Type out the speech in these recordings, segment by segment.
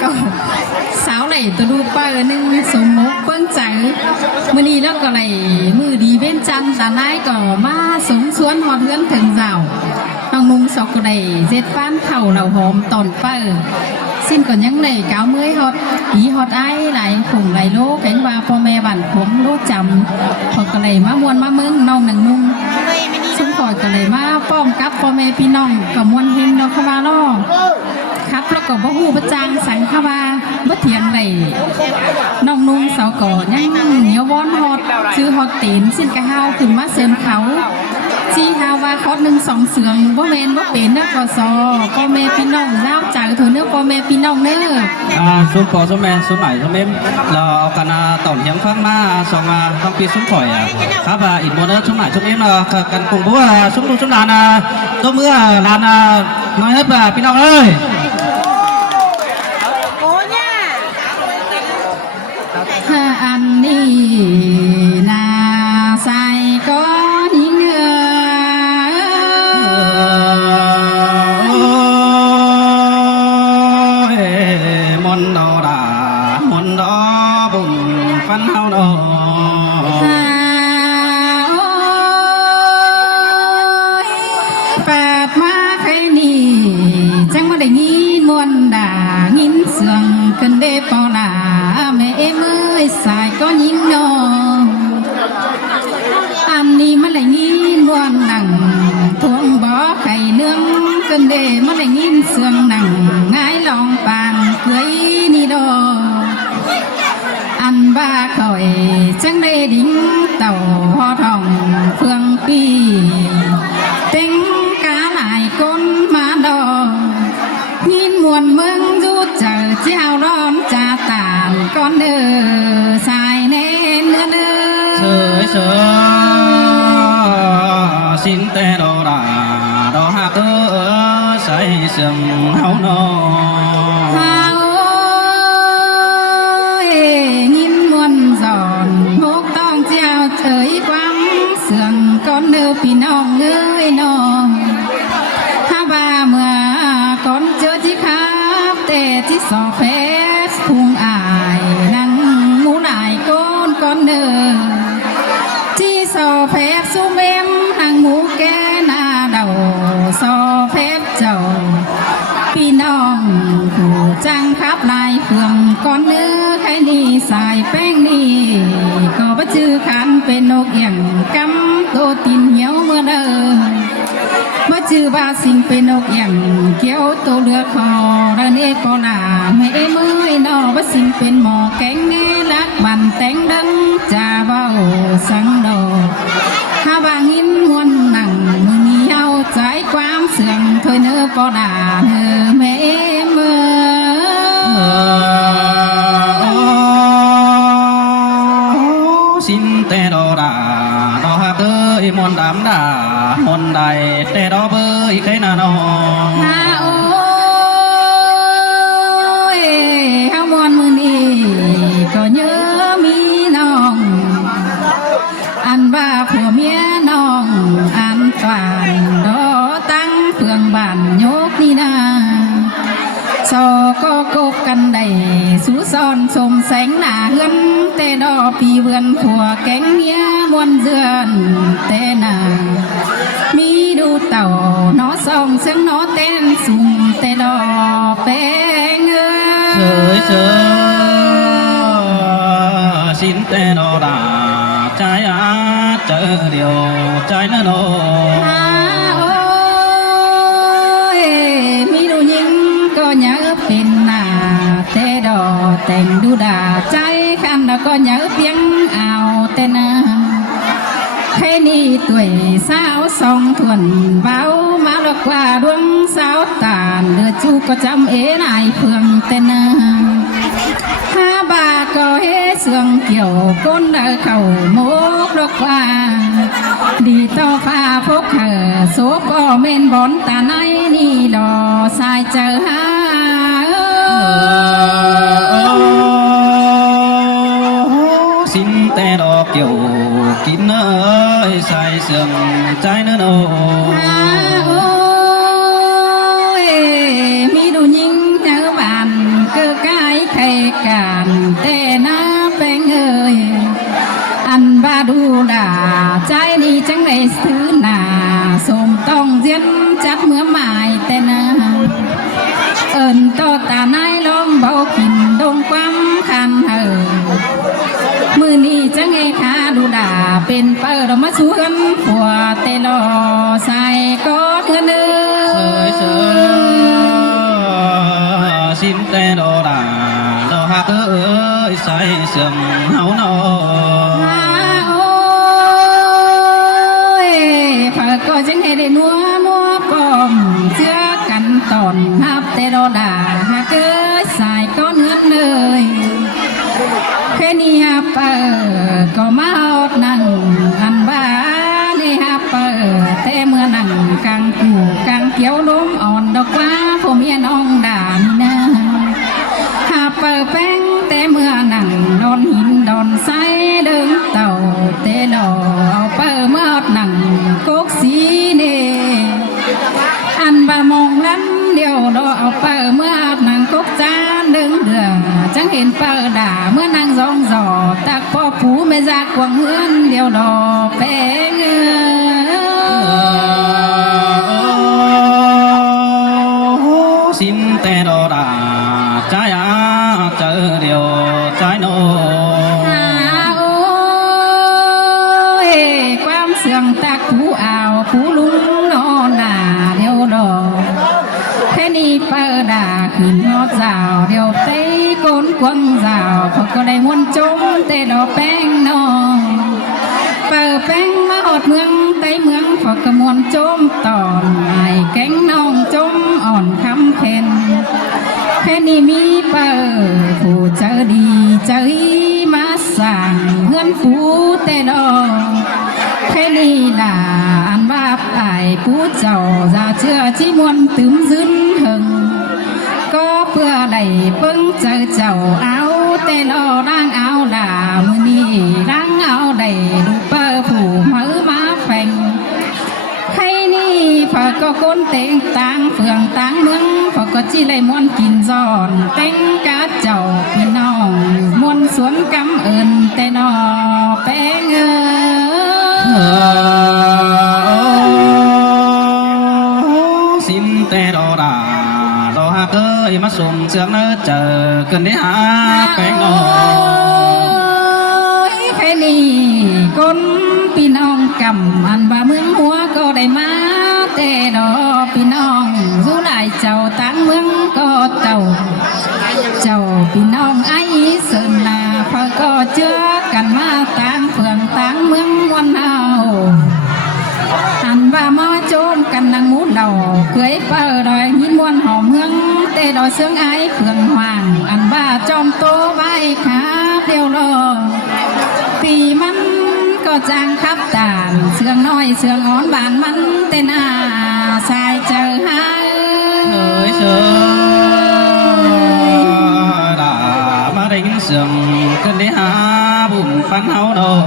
ก็สาวไหลตัวดูป้านึงสมมติเพิ่งใจมื่อนี้แล้วก็ไหลมือดีเว้นจันตาไนก็มาสงสวนหอดเฮือนถึงเจ้าน้องมุงสอกก็ได้เจ็ดป้านเข่าเหล่าหอมตอนป้าสิ้นก่อนยังไหลก้าวเมื่อยฮอดผีฮอดไอ้ไหลผงไหลโลกเห็นว่าพ่อแม่บั่นผมโลกจำพอก็เลยมามวนมามึงน้องหนึ่งมุงซึ่งพอก็เลยมาป้อมกับพ่อแม่พี่น้องกับมวนเฮงเนาะเข้ามาล่อครับแล้วก็บ่ฮู้ประจางสังเข้ามาบ่เถียงเลยน้องนุ่งสาวก่อยังเหนียววอนฮอดชื่อฮอดเต็นสิ้นกะเฮาขึ้นมาเสริมเขาชี้ฮาว่าคอด1 2เสืองบ่แม่นบ่เป็นเด้อขอซอพ่อแม่พี่น้องเล่าจากเถอะเด้อพ่อแม่พี่น้องเด้อซุ้มปอซุ้มแม่ซุ้มไหนซุ้มเอ็มเราเอากันต่อมยังฟังมาสองฟังปีซุ้มข่อยครับอีกโมเดลซุ้มไหนซุ้มเอ็มกันกลุ่มบัวซุ้มดูซุ้มลานตัวเมื่อลานน้อยเฮ็ดพี่น้องเอ้ยถ้าอันนี้นาใส่ก็ยิ่งเนื้อมนดอดามนดอบุญฟันเฮาดอแปดมาใครนี่จังมาได้ยินมวนด่ายินเสียงกันเด้ปอลาแม่เมื่อยสายก็ยิ่งนออันนี้มาได้ยินมวนหนังทวงบ่อไข่เนื้องกันเด้มาได้ยินเสียงหนังง่ายลองปานเคยนี่ดออันบ้าคอยจังได้ดิ้งเต่าพอทองเฟืองปีเต็งกาหลายคนมาดอยินมวนเมืองจูเจอเจ้าร้อนจ่าตานก้อนเด้อสายเน้นเด้อเสยสินแต่ดอดาดอหักใส่เสียงเฮาโนยินมวนสอนพกต้องเจ้าเฉยความเสื่องก้อนเด้อพี่น้องเอ้ยน้องถ้าบ้าเมื่อก่อนเจอที่ครับแต่ที่สองเฟสพุงอายนั่งหมูหลายก้อนเด้อที่สอเพบสุเมมหางหมูแกนาเดาสอเพบเจ้าพี่น้องผู้จังครับลายเฟืองก้อนเนื้อใครนี่สายแป้งนี่ก็บ่ชื่อขันเป็นนกอย่างกำโตตินเหี่ยวเมื่อเดิมบ่ชื่อบาสิงเป็นนกอย่างเกี้ยวโตเลือคอระเนปอลาไม่มือนอบ่สิงเป็นหมอแกงเนลักบันแต่งดังจ่าเบาสังดอกข้าบางหินมวนหนังมือนี้เอาใจความเสื่อมถอยเนื้อปอดาเนื้อแม่เมื่อสินแต่ดอดาดอหักมนดำดามนใดแต่ดอเบยใครน่ะน้องโอ้ยเฮามวนมือนี้ก็เยอะมีน้องอันบ้าผัวเมียน้องอันตานดอตั้งเพื่องบ้านโยกนี่นาสอก็กบกันได้สู้ซ้อนสมแสงหน้าเฮือนแต่ดอปีเวือนผัวแก๊งเมียมวนเดือนแต่นามีดูเต่าหนอซองเสียงหนอเต้นสุ่มแต่ดอแป้งเสยสินแต่ดอดาใจเจอเดียวใจนั่นโอมีดูยิงก็อยากเป็นหน้าแต่ดอแต่งดูด่าใจคันแล้วก็อยากเพียงเอาแต่นาแค่นี้ตัวสาวสองทวนเบามาลกว่าดวงสาวตาเดือจูก็จำนายเพื่องแต่นาถ้าบาก็เฮเสื่องเกี่ยวก้นเดินเข่าโมกลกว่าดีต่อฟ้าพกเธอโซก็เมนบอนตาในนี่ดอสายเจอหาสินแต่ดอกเกี่ยวกินใส่เสื่อมใจนั่นโอมีดูยิงเนื้อบาน ดูด่าใจนี่จังได้ถือหน้าสมต้องเจียนจัดเมื่อหมายแต่นาเอิญต่อตานายลองเบากินดงความคันมือนี้จังไงขาดูด่าเป็นเปิดมาสวนผัวเตลอใส่ก็เถื่อนเสยxin tê đồ đà đồ hát ơi say sườn hấu nô ก็จังให้ได้นัวกลมเชื่อกันตอนฮับแต่ดอด่าหากเกิดสายก็เนื้อเลยแค่นี้ฮับเปิดก็มาอดนั่งอันบ้านี่ฮับเปิดแต่เมื่อนั่งกลางกูกลางเกี่ยวล้มอ่อนดอกว่าพ่อเมียน้องด่านี่นะฮับเปิดแป้งแต่เมื่อนั่งดอนหินดอนไซเดินเต่าเตดอเอาเปิดเมื่อนั่งกกสีเนอันบามองล้ำเดียวดอเอาเปิดเมื่อนางกกจานเดือจังเห็นเปิดด่าเมื่อนางร้องจอตักพ่อผูไม่จากกวางเฮือนเดียวดอแป้งxin tê đồ đà trái chợ điều trái nô ความเสื่องตักผู้อ่าวผู้ลุงนอนหน้าเดียวดอกแค่นี้เปิดด่าขึ้นฮอดสาวเดียวเต้ก้นกวางสาวเขาก็ได้ม้วนจมเตดอกแป้งนองเปิดแป้งมาหอดเมืองไต้เมืองเขาก็ม้วนจมตอนไอ้แก๊งน้องจมอ่อนคำเพ็นแค่นี้มีเปิดผู้เจอดีเจอมาสั่งเพื่อนฟูเตดอกแค่นี้ด่าอันบ้าไอ้ผู้เจ้าจะเชื่อที่มวนตึมซึนหึงก็เพื่อได้เพิ่งเจอเจ้าเอาแต่รอร่างเอาด่ามือนี้ร่างเอาได้ดูเปิดผู้มือมาแฝงใครนี่ฝากก็ก้นเต็งต่างเฟืองต่างเมืองฝากก็จีไรมวนกินซอนเต็งกาเจ้าพี่น้องมวนสวนกำเอิญแต่นอแป้งxin tê đồ đà đồ hát ơi mắt sùng sướng nó chờ cần để hát bánh nô แค่นี้คนพี่น้องกำอันบ่าเมืองหัวก็ได้มาแต่ดอพี่น้องรู้หลายเจ้าต่างเมืองก็เจ้าพี่น้องไอ้เสินนาพอก็เจอกันมาต่างเฟืองต่างเมืองวันเฮาอันว่ามาโจมกันนางมูดเราเคยเปิดดอยยินมวนหอมเมืองแต่ดอยเสืองไอ้เฟืองห่างอันว่าจอมโตไว้ขาเดียวรอตีมันก็จางคับต่างเสืองน้อยเสืองอ่อนบานมันเต้นอาสายเจอหาơi sướng đã mà đánh sướng cần để hát bùn phán háo đồ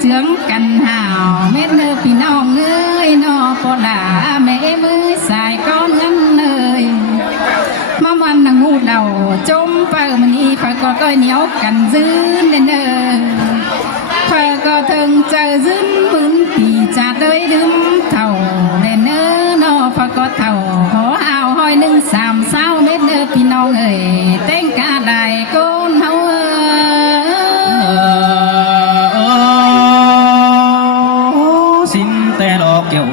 เจืองกันหาวเม็ดเนื้อพี่น้องเอ้ยนอพอด่าแม่มือสายก้อนเงินเอ้ยมาวันนางงูเดาจมเปิมันนี่ฝากก็เหนียวกันซื้อเด้อเด้อฝากก็ถึงเจอซื้อปืนปีจัดเลยดึงเท่าเด้อเด้อนอฝากก็เท่าขอเอาห้อย1-3 เศร้าเม็ดเนื้อพี่น้องเอ้ยเต้งกาได้ก้นเฮาxin tê đo kiểu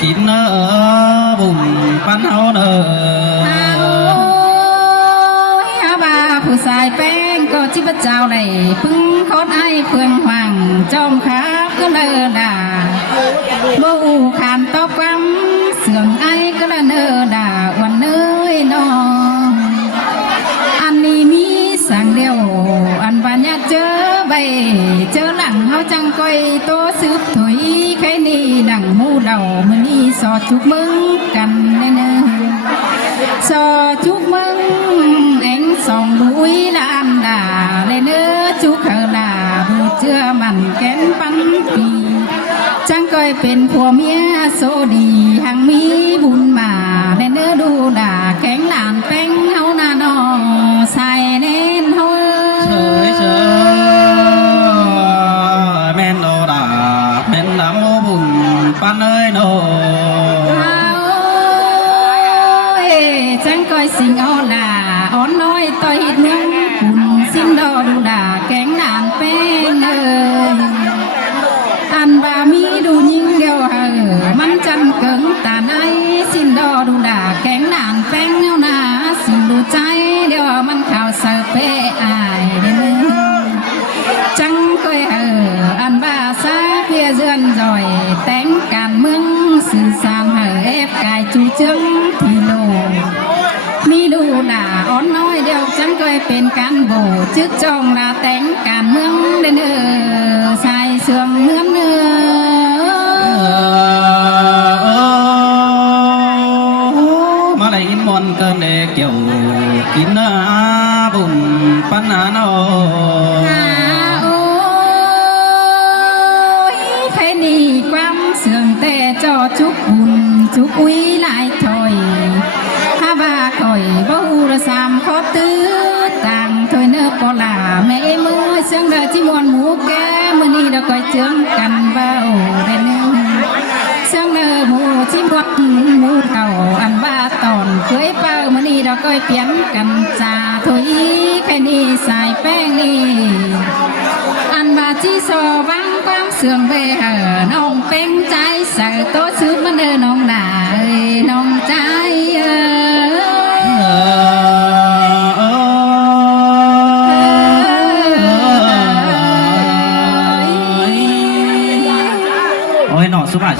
kín nơ bùn pan hao nơ ผู้ชายแป้งก็ชิบเจ้าเลยพึ่งคนไอ้เพื่องหวังจอมครับก็เลยด่าบูขานตบกำเสื่องไอ้ก็เลยเนอด่าวันเนยนออันนี้มีสั่งเดียวอันบานยาเจอใบเจอหลังเขาจังก้อยโตสืบถุยแค่นี้ดังมูเดามันนี่สอดจุกมึงกันเนอสอดจุกมึงสองลุยลานด่าเลยเนื้อจุกเขาด่าดูเชื่อมันแกนปัน ก็เป็นผัวเมียโซดีหังมีบุญมาในเนื้อดูด่าแข็งหลานแป้งเฮาหน้าดอใส่เน้นเฮา เฉยเฉยแม่นโนดาแม่นน้ำโมบุญปันเอ้ยโน จังก้อยสิงเอาด่าอ่อนน้อยต่อยเมืองคุณสิงดอดูด่าแกงหลานแป้งเอ้ยอันบามีดูยิงเดียวเอมันจันเกิงตาในสินดอดูด่าแกงหลานแป้งเงาหน้าสินดูใจเดียวมันข่าวเสเปอายเด้อจังก้อยอันบาซาเพียเรือนจอยแต่งการเมืองสื่อสารเอฟกายจูเจิงพี่โลมีดูด่าอ่อนน้อยเดียวจังเคยเป็นการโบจึกจองลาแต่งการเมืองเด้อใส่เสื่อมเนื้อเนื้อ มาเลยอินมอนเกินเด็กเกี่ยวกินนาบุญปันนาโน โอ้ยใครนี่ความเสื่อมแต่จอจุกบุญจุกอุ้ยหลายถอยถ้าบ้าคอยบ่ฮู้ละสามขอตื้อต่างถอยเนื้อปอลาแม่มือเสียงเด้อที่มวนหมูแกมื้อนี้เราก้อยเจืองกันเบาได้เนื้อเสียงเด้อหมูที่มวนหมูเก่าอันบ้าตอนเคยเป้ามื้อนี้เราก้อยเปลี่ยนกันจ่าถอยแค่นี้ใส่แป้งนี่อันบาที่โซบังความเสื่อมเบน้องเป็นใจใส่โตซื้อมาเด้อน้องด่าน้องใจโอ้ยหนอสุภาพ